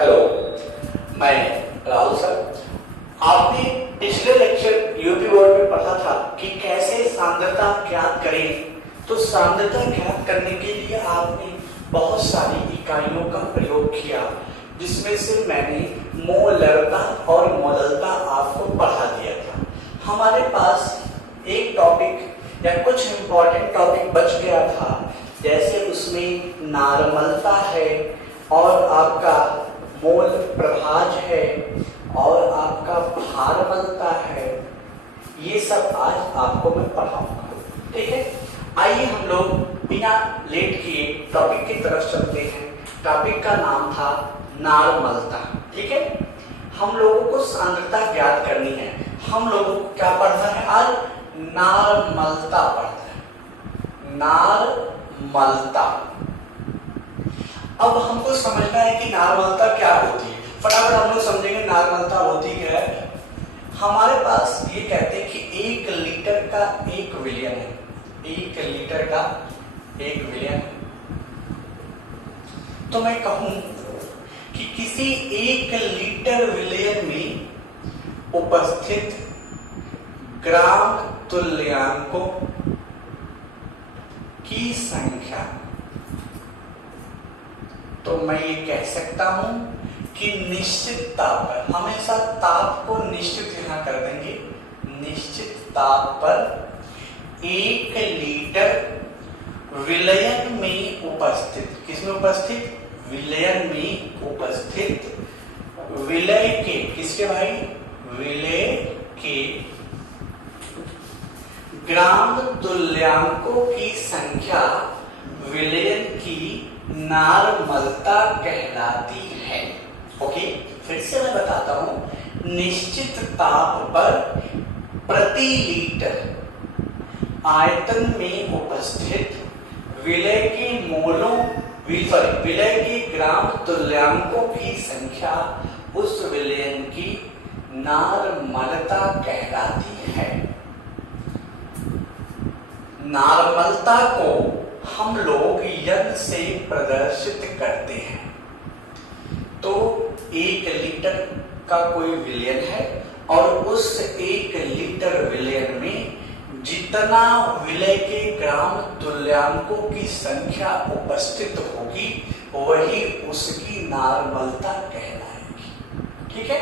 Hello, मैं Rahul sir. आपने पिछले लेक्चर यूपी बोर्ड में पढ़ा था कि कैसे सांद्रता ज्ञात करें। तो सांद्रता ज्ञात करने के लिए आपने बहुत सारी इकाइयों का प्रयोग किया, जिसमें से मैंने मोलरता और मोललता आपको पढ़ा दिया था। हमारे पास एक टॉपिक या कुछ इंपॉर्टेंट टॉपिक बच गया था, जैसे उसमें नार्मलता है और आपका मोल प्रभाज है और आपका भारमलता है। ये सब आज आपको मैं पढ़ाऊंगा, ठीक है। आइए हम लोग बिना लेट किए टॉपिक की तरफ चलते हैं। टॉपिक का नाम था नार्मलता, ठीक है। हम लोगों को सांद्रता ज्ञात करनी है। हम लोगों को क्या पढ़ना है आज? नार्मलता पढ़ना है, नार्मलता। अब हमको समझना है कि नार्मलता क्या होती है। फटाफट हम लोग समझेंगे नार्मलता होती क्या है। हमारे पास ये कहते हैं कि 1 लीटर का 1 विलियन है, 1 लीटर का 1 विलियन। तो मैं कहूं कि किसी 1 लीटर विलियन में उपस्थित ग्राम तुल्यांकों की संख्या, तो मैं ये कह सकता हूं कि निश्चित ताप पर, हमेशा ताप को निश्चित यहां कर देंगे, निश्चित ताप पर 1 लीटर विलयन में उपस्थित, किसमें उपस्थित? विलयन में उपस्थित विलय के, किसके भाई? विलय के ग्राम तुल्यांकों की संख्या विलयन की नार्मलता कहलाती है। ओके, फिर से मैं बताता हूं। निश्चित ताप पर प्रति लीटर आयतन में उपस्थित विलय के मोलों, विलय के ग्राम तुल्यांकों की संख्या उस विलयन की नार्मलता कहलाती है। नार्मलता को हम लोग यन से प्रदर्शित करते हैं। तो 1 लीटर का कोई विलयन है और उस 1 लीटर विलयन में जितना विलय के ग्राम तुल्यांकों की संख्या उपस्थित होगी वही उसकी नार्मलता कहलाएगी, ठीक है।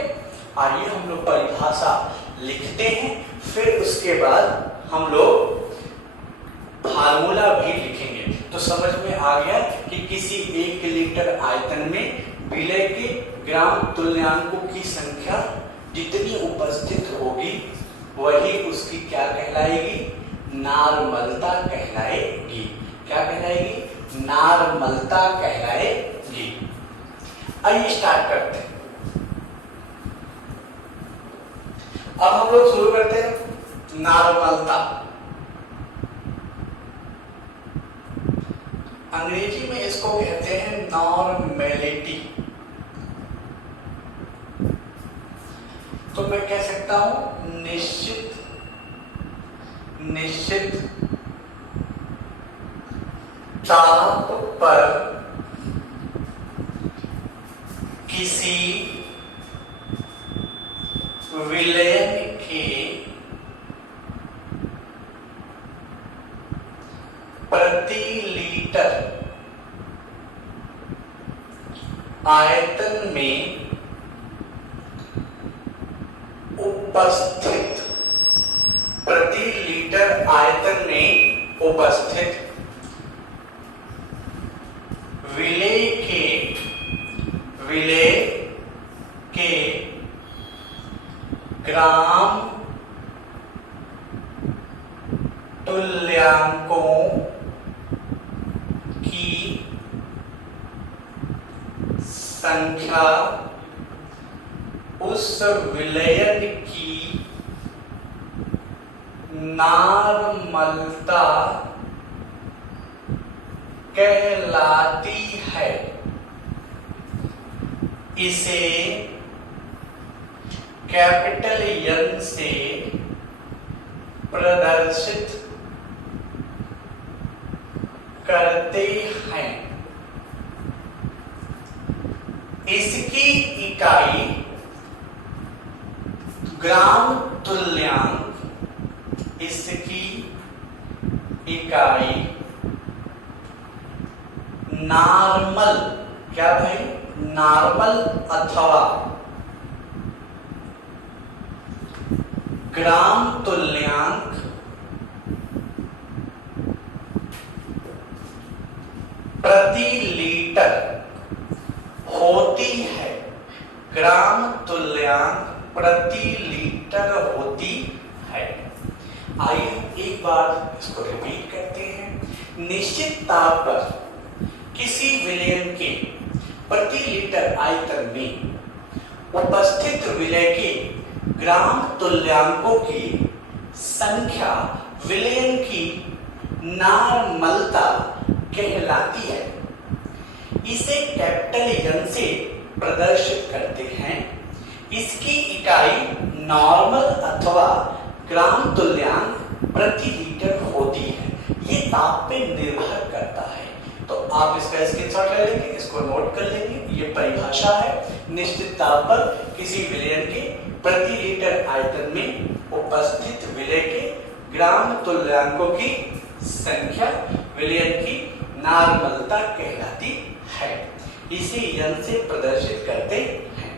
आइए हम लोग परिभाषा लिखते हैं, फिर उसके बाद हम लोग फार्मूला भी लिखेंगे। तो समझ में आ गया कि किसी 1 लीटर आयतन में विलय के ग्राम तुल्यांकों की संख्या जितनी उपस्थित होगी वही उसकी क्या कहलाएगी? नार्मलता कहलाएगी। क्या कहलाएगी? नार्मलता कहलाएगी। आइए स्टार्ट करते हैं। अब हम लोग शुरू करते हैं नार्मलता। अंग्रेजी में इसको कहते हैं नॉर्मेलिटी। तो मैं कह सकता हूं निश्चित ताप पर किसी विलयन के प्रति लीटर आयतन में उपस्थित, प्रति लीटर आयतन में उपस्थित विलय के ग्राम तुल्यांकों की संख्या उस विलयन की नार्मलता कहलाती है। इसे कैपिटल एन से प्रदर्शित करते हैं। इसकी इकाई ग्राम तुल्यांक, इसकी इकाई नॉर्मल, क्या भाई, नॉर्मल अथवा ग्राम तुल्यांक प्रति लीटर होती है, ग्राम तुल्यांक प्रति लीटर होती है। आइए एक बार इसको रिपीट करते हैं। निश्चित ताप पर किसी विलयन के प्रति लीटर आयतन में उपस्थित विलय के ग्राम तुल्यांकों की संख्या विलयन की नॉर्मलता कहलाती है। इसे कैपिटल एन से प्रदर्शित करते हैं। इसकी इकाई नॉर्मल अथवा ग्राम तुल्यांक प्रति लीटर होती है। ये ताप पे निर्भर करता है। तो आप इसका स्क्रीनशॉट ले लेंगे, इसको नोट कर लेंगे। ये परिभाषा है। निश्चित ताप पर किसी विलयन के प्रति लीटर आयतन में उपस्थित विलय के ग्राम तुल्यांकों की संख्या विलयन की नॉर्मलता कहलाती है। इसे यन से प्रदर्शित करते हैं।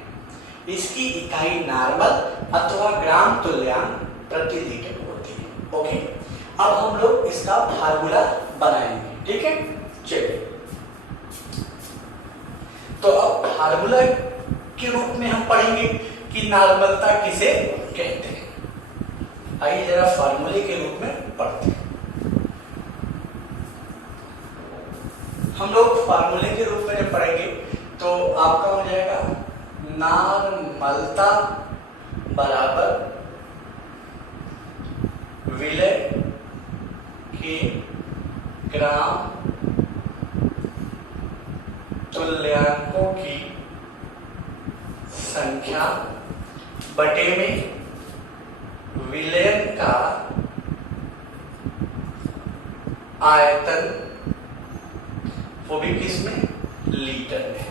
इसकी इकाई नॉर्मल अथवा ग्राम तुल्यांक प्रति लीटर होती है। ओके, अब हम लोग इसका फार्मूला बनाएंगे। ठीक है, चलिए। तो अब फार्मूला के रूप में हम पढ़ेंगे कि नॉर्मलता किसे कहते हैं। आइए जरा फार्मूले के रूप में पढ़ते हैं। हम लोग फार्मूले के रूप में जब पढ़ेंगे तो आपका हो जाएगा नॉर्मलता बराबर विलय के ग्राम तुल्यांकों की संख्या बटे में विलयन का आयतन, वो भी किसमें, लीटर में।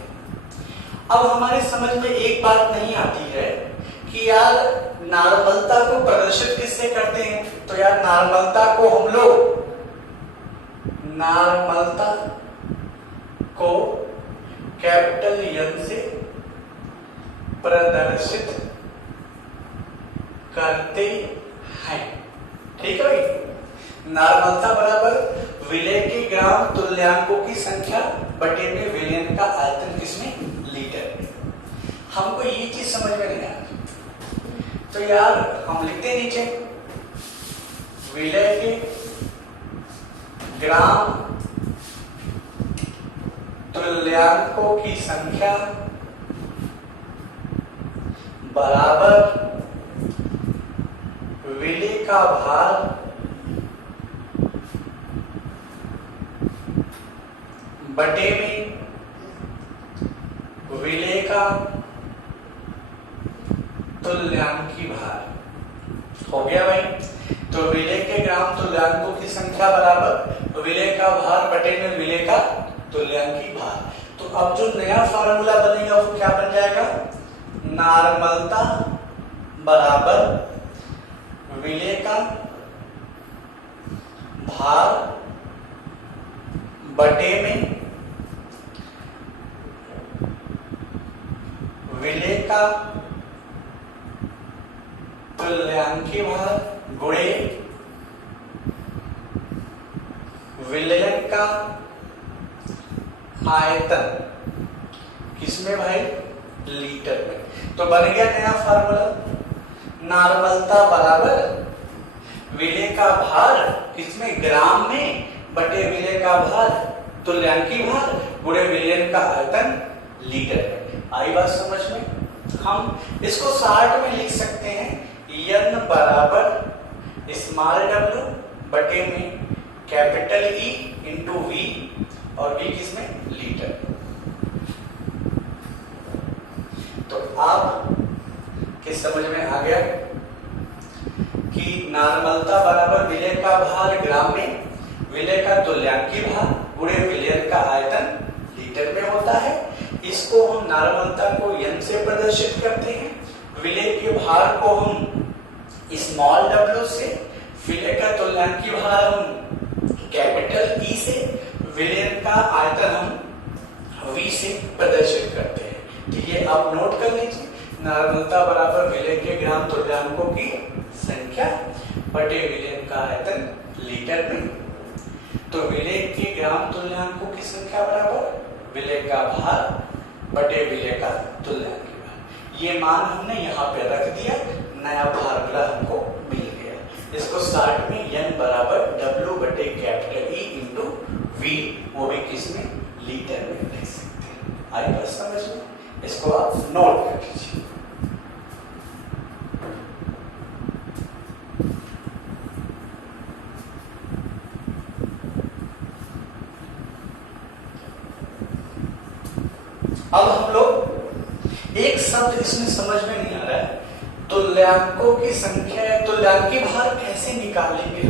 अब हमारे समझ में एक बात नहीं आती है कि यार नॉर्मलता को प्रदर्शित किससे करते हैं। तो यार नॉर्मलता को हम लोग नॉर्मलता को कैपिटल एन से प्रदर्शित करते हैं। ठीक है भाई, नॉर्मलता बराबर विलय के ग्राम तुल्यांकों की संख्या बटे में विलयन का आयतन किसमें, लीटर में। हमको ये चीज समझ में नहीं आती, तो यार हम लिखते नीचे विलय के ग्राम तुल्यांकों की संख्या बराबर विलय का भार बटे में विलय का तुल्यांकी भार। हो गया भाई। तो विलय के ग्राम तुल्यांकों की संख्या बराबर विलय का भार बटे में विलय का तुल्यांकी भार। तो अब जो नया फार्मूला बनेगा वो क्या बन जाएगा, नॉर्मलता बराबर विलय का भार बटे में विलय का तुल्यांकी भार गुणे विलयन का आयतन, किसमें भाई, लीटर में। तो बन गया नया फार्मूला, नॉर्मलता बराबर विलय का भार किसमें, ग्राम में, बटे विलय का भार तुल्यांकी भार गुणे विलयन का आयतन लीटर में। आई बात समझ में। हम इसको शॉर्ट में लिख सकते हैं, n बराबर स्मॉल w बटे में कैपिटल E इंटू V और V किसमें, लीटर। तो आप किस समझ में आ गया कि नॉर्मलता बराबर विलय का भार ग्राम में, विलय का तुल्यांकी भार गुणे विलयन का आयतन लीटर में होता है। इसको हम नार्मलता को n से प्रदर्शित करते हैं, विलेय के भार को हम स्मॉल w से, विलेय का तुल्यांकी भार हम कैपिटल E से, विलेय का आयतन हम v से प्रदर्शित करते हैं। तो ये आप नोट कर लीजिए, नार्मलता बराबर विलेय के ग्राम तुल्यांकों की संख्या बटे विलेय का आयतन लीटर में। तो विलेय के ग्राम तुल्यांकों की संख्या बराबर विलेय का भार बटे विलेय का तुल्यांक भार। ये मान हमने यहाँ पे रख दिया, नया फार्मूला हमको मिल गया। इसको शॉर्ट में n बराबर W बटे कैपिटल E इंटू V, वो भी किसमें, लीटर में लिख सकते हैं। आई बात समझ में? इसको आप नोट कर लीजिए। अब हम लोग एक शब्द इसमें समझ में नहीं आ रहा है, तुल्यांकों की संख्या है, तुल्यांकी भार कैसे निकालेंगे?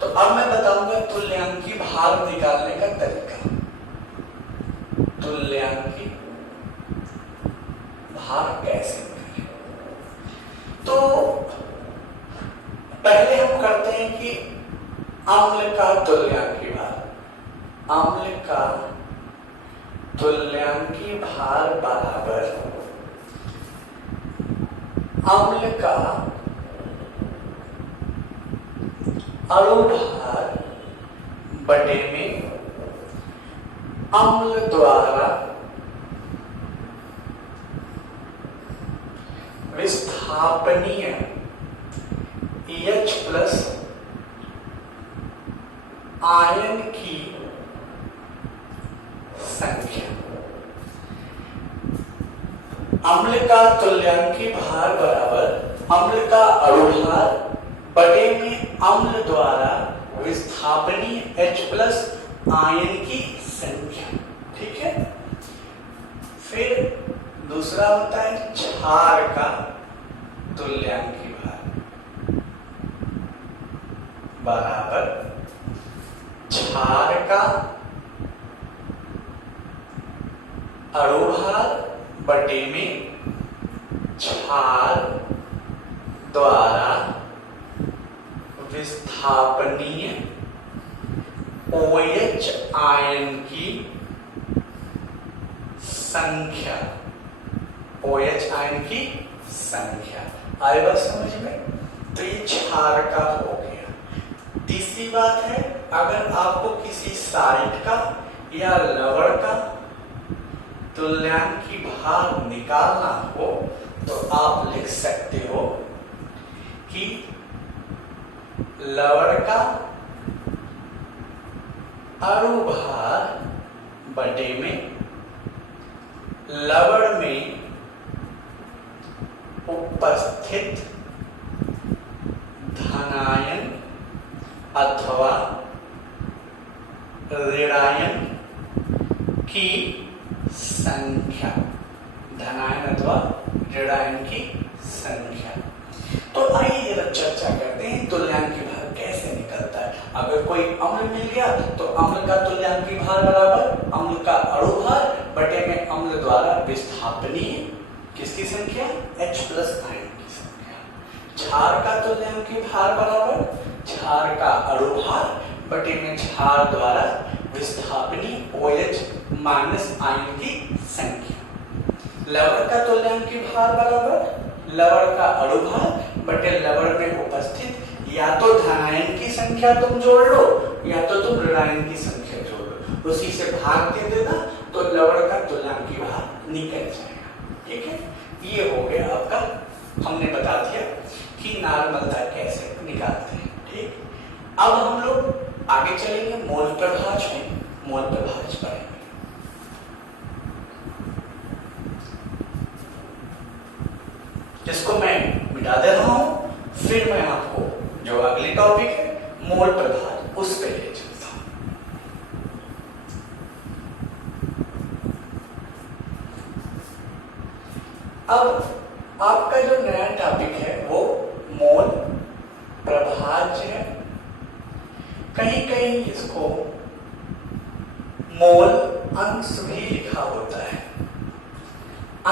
तो अब मैं बताऊंगा तुल्यांकी भार निकालने का तरीका। तुल्यांकी भार कैसे निकालें? तो पहले हम करते हैं कि अम्ल का तुल्यांकी भार, अम्ल का तुल्यांकी भार बराबर अम्ल का अणु भार बटे में अम्ल द्वारा विस्थापनीय H प्लस आयन की संख्या। अम्ल का तुल्यांकी भार बराबर अम्ल का अणु भार बटे में अम्ल द्वारा विस्थापनीय H प्लस आयन की संख्या। ठीक है। फिर दूसरा होता है क्षार का तुल्यांकी भार बराबर क्षार का अणु भार बटे में क्षार द्वारा विस्थापनीय OH आयन की संख्या। OH आयन की संख्या आई बात समझ में? तो ये क्षार का हो गया। तीसरी बात है, अगर आपको किसी साइड का या लवण का तुल्यांकी भार निकालना हो तो आप लिख सकते हो कि लवण का अणु भार बटे में लवण में उपस्थित धनायन अथवा ऋणायन की संख्या। धनायन अथवा ऋणायन की संख्या। तो आइए जरा चर्चा करते हैं तुल्यांकी भार कैसे निकलता है। अगर कोई अम्ल मिल गया तो अम्ल का तुल्यांकी भार बराबर अम्ल का अणु भार बटे में अम्ल द्वारा विस्थापनीय किसकी संख्या, H प्लस आयन की संख्या। क्षार का तुल्यांकी भार बराबर क्षार का अणु भार बटे में क्षार द्वारा विस्थापनीय OH माइनस आयन की संख्या। लवण का तुल्यांकी भार बराबर लवण का अणु भार बटे लवण में उपस्थित या तो धनायन की संख्या तुम जोड़ लो या तो तुम ऋणायन की संख्या जोड़ लो, उसी से भाग दे देना तो लवण का तुल्यांकी भार निकल जाएगा। ठीक है, ये हो गया आपका, हमने बता दिया कि नार्मलता कैसे निकालते हैं। ठीक, अब हम लोग आगे चलेंगे मोल प्रभाज में, मोल प्रभाज पढ़ेंगे। जिसको मैं मिटा दे रहा हूं, फिर मैं आपको जो अगली टॉपिक है मोल प्रभाज उस पे ले चलता हूं। अब आपका जो नया टॉपिक है वो मोल प्रभाज है। कहीं कहीं इसको मोल अंश भी लिखा होता है।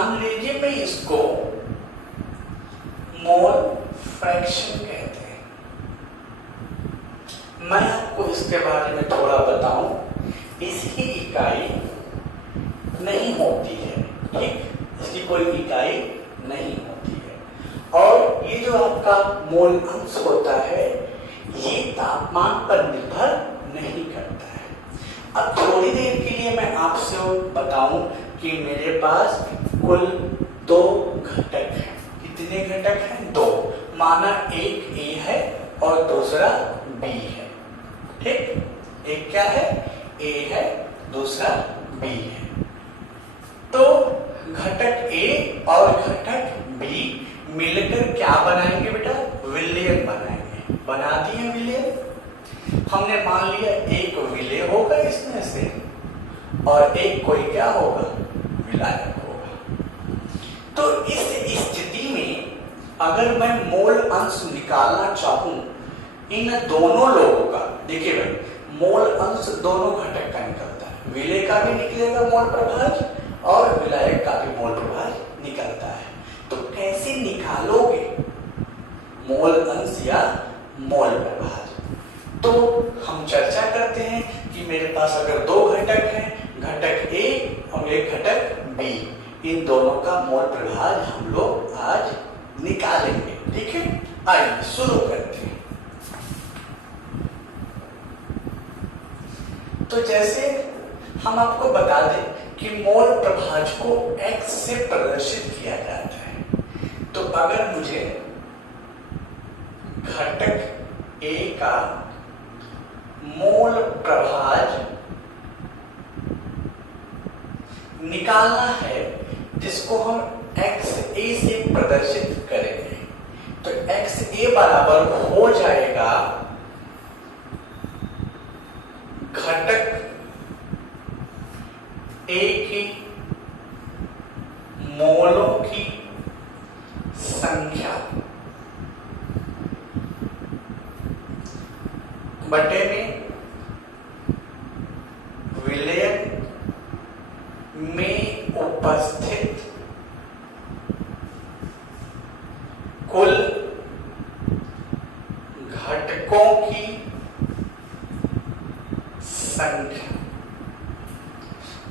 अंग्रेजी में इसको मोल फ्रैक्शन कहते हैं। मैं आपको इसके बारे में थोड़ा बताऊं। इसकी इकाई नहीं होती है, ठीक, इसकी कोई इकाई नहीं होती है। और ये जो आपका मोल अंश होता है ये तापमान पर निर्भर नहीं करता है। अब थोड़ी देर के लिए मैं आपसे बताऊं कि मेरे पास कुल 2 घटक हैं। कितने घटक हैं? 2। माना एक A है और दूसरा B है, ठीक। एक क्या है? A है, दूसरा B है। तो घटक A और घटक B मिलकर क्या बनाएंगे बेटा? विलयन बनाएंगे। बना दिए विलयन। हमने मान लिया एक विलेय होगा इसमें से और एक कोई क्या होगा? विलायक होगा। तो इस स्थिति में अगर मैं मोल अंश निकालना चाहूं इन दोनों लोगों का, देखिए भाई मोल अंश दोनों घटक का निकलता है। विलेय का भी निकलेगा मोल प्रभाज और विलायक का भी मोल प्रभाज निकलता है। तो कैसे निकालोगे मोल अंश या मोल प्रभाज? तो हम चर्चा करते हैं कि मेरे पास अगर 2 घटक हैं, घटक A और एक घटक B, इन दोनों का मोल प्रभाज हम लोग आज निकालेंगे, ठीक है। आइए शुरू करते हैं। तो जैसे हम आपको बता दें कि मोल प्रभाज को X से प्रदर्शित किया जाता है। तो अगर मुझे घटक A का मोल प्रभाज निकालना है जिसको हम XA से प्रदर्शित करेंगे, तो XA बराबर हो जाएगा घटक A की मोलों की संख्या बटे में विलयन में उपस्थित कुल घटकों की संख्या।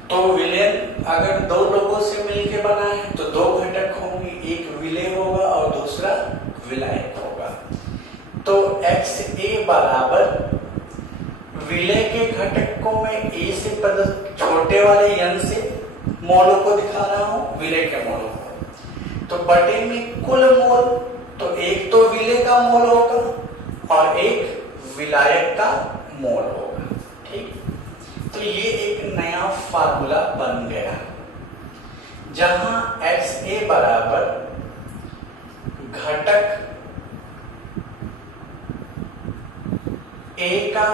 तो विलयन अगर 2 लोगों से मिलकर बना है तो 2 घटक होंगे, एक विलेय होगा और दूसरा विलायक होगा। तो XA बराबर विलेय के घटक को मैं A से छोटे वाले n से मोलों को दिखा रहा हूं, विलेय के मोलों को, तो बटे में कुल मोल। तो एक तो विलेय का मोल होगा और एक विलायक का मोल होगा, ठीक। तो ये एक नया फार्मूला बन गया जहां XA बराबर घटक A का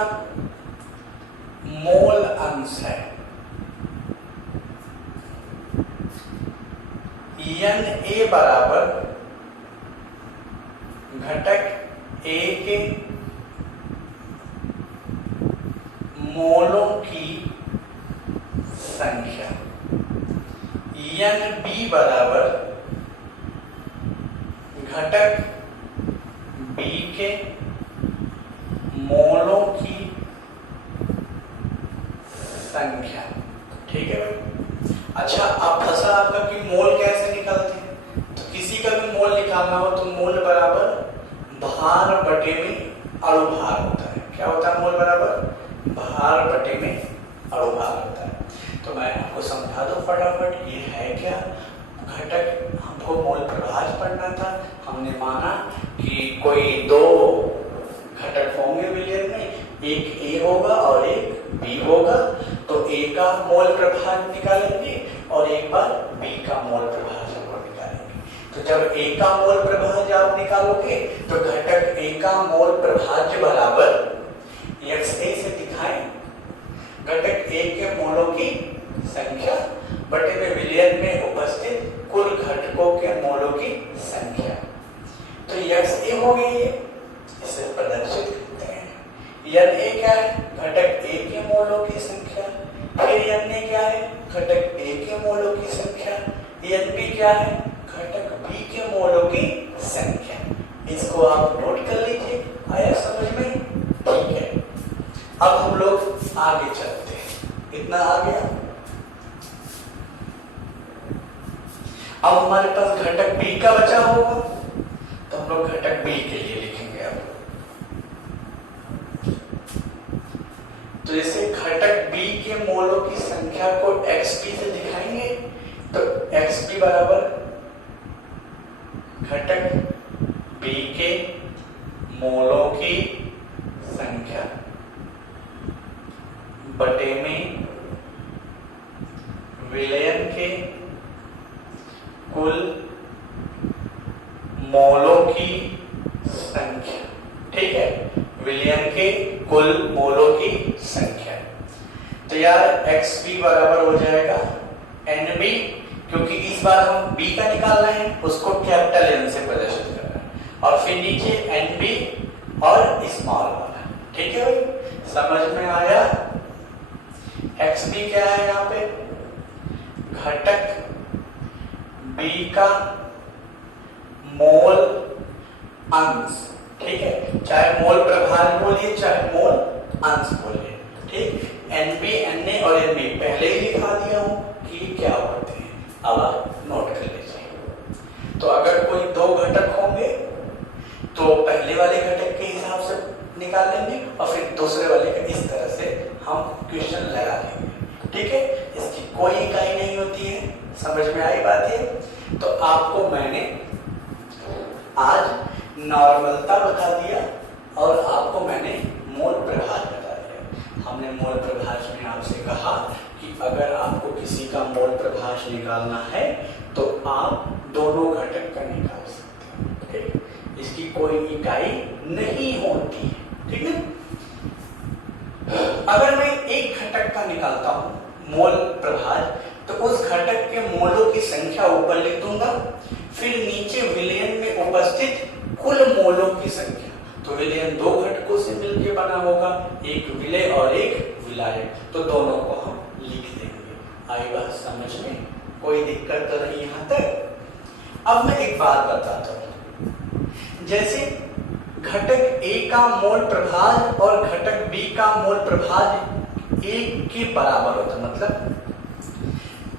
मोल अंश है, NA बराबर घटक A के मोलों की संख्या, NB बराबर घटक B के मोलों की संख्या, ठीक है भाई। अच्छा, अब फंसा आपका कि मोल कैसे निकालते हैं। तो किसी का भी मोल निकालना हो तो मोल बराबर भार बटे में अणुभार होता है। क्या होता है? मोल बराबर भार बटे में अणुभार होता है। तो मैं आपको समझा दूं फटाफट, ये है क्या? घटक हमको मोल प्रभाज पढ़ना था। हमने माना कि कोई 2 घटक होंगे विलयन में, एक A होगा और एक B होगा। तो A का मोल प्रभाज निकालेंगे और एक बार B का मोल प्रभाज हम लोग निकालेंगे। तो जब A का मोल प्रभाज आप निकालोगे तो घटक A का मोल प्रभाज बराबर XA से दिखाएं घटक A के मोलों की संख्या बटे में विलयन में उपस्थित कुल घटकों के मोलों की संख्या। तो XA हो गई है, इसे प्रदर्शित करते हैं। NA क्या है? घटक A के मोलों की संख्या। फिर NA क्या है? घटक A के के मोलों की संख्या, Np क्या है, घटक B के मोलों की संख्या। इसको आप नोट कर लीजिए, आया समझ में? ठीक है, अब हम लोग आगे चलते हैं। इतना आ गया। अब हमारे पास घटक B का बचा होगा, तो हम लोग घटक B के लिए लिखेंगे। अब तो जैसे घटक B के मोलों की संख्या को xb से दिखाएंगे, तो xb बराबर घटक B के मोलों की संख्या बटे में विलयन के कुल मोलों की संख्या। ठीक है, विलयन के कुल मोलों की संख्या। तो यार xb बराबर हो जाएगा nb, क्योंकि इस बार हम b का निकाल रहे हैं, उसको कैपिटल N से प्रदर्शित कर रहे हैं, और फिर नीचे nb और स्मॉल वाला। ठीक है भाई, समझ में आया? xb क्या है यहाँ पे, घटक B का मोल अंश। ठीक है, चाहे मोल प्रभार बोलिए चाहे मोल अंश बोलिए। ठीक, Nb, Na और Nb पहले ही लिखा दिया हूं कि क्या होते हैं, अब आप नोट कर लीजिए। तो अगर कोई दो घटक होंगे तो पहले वाले घटक के हिसाब से निकाल लेंगे और फिर दूसरे वाले का इस तरह से हम क्वेश्चन लगा लेंगे। ठीक है, इसकी कोई इकाई नहीं होती है। समझ में आई बात है? तो आपको मैंने आज नॉर्मलता बता दिया और आपको मैंने मोल प्रभार बता दिया। हमने मोल प्रभार में आपसे कहा कि अगर आपको किसी का मोल प्रभार निकालना है तो आप दोनों घटक का निकाल सकते हैं। ठीक, इसकी कोई इकाई नहीं होती है। ठीक है, अगर मैं एक घटक का निकालता हूं मोल प्रभार, तो उस घटक के मोलों की संख्या ऊपर लिख दूंगा, फिर नीचे विलयन में उपस्थित कुल मोलों की संख्या। तो विलयन दो घटकों से मिलकर बना होगा, एक विलय और एक विलायक, तो दोनों को हम लिख देंगे। आई बात समझ में? कोई दिक्कत तो नहीं यहां तक? अब मैं एक बात बताता हूं, जैसे घटक A का मोल प्रभार और घटक B का मोल प्रभार एक के बराबर होता, मतलब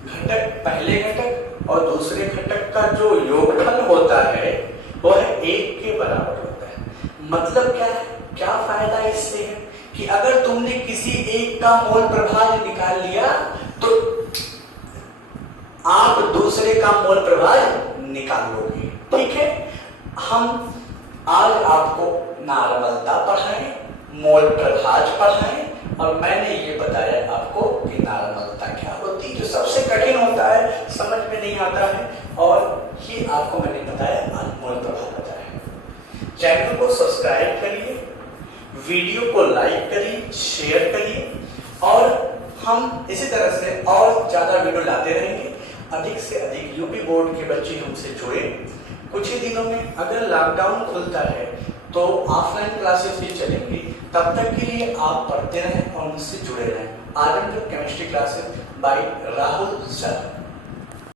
घटक पहले घटक और दूसरे घटक का जो योगफल होता है वह एक के बराबर होता है। मतलब क्या है, क्या फायदा इससे है कि अगर तुमने किसी एक का मोल प्रभार निकाल लिया तो आप दूसरे का मोल प्रभार निकाल लोगे। ठीक है, हम आज आपको नॉर्मलता पढ़ाएं, मोल प्रभार पढ़ाएं, और मैंने ये बताया आपको कि नॉर्मलता क्या होती है, जो सबसे कठिन होता है, समझ में नहीं आता है, और ये आपको मैंने बताया, आज मोल प्रभार बताया। चैनल को सब्सक्राइब करिए, वीडियो को लाइक करिए, शेयर करिए, और हम इसी तरह से और ज्यादा वीडियो लाते रहेंगे। अधिक से अधिक यूपी बोर्ड के बच्चे हमसे जुड़े। कुछ ही दिनों में अगर लॉकडाउन खुलता है तो ऑफलाइन क्लासेस भी चलेंगी, तब तक के लिए आप पढ़ते रहें और मुझसे जुड़े रहें। RM chemistry classes bye Rahul sir.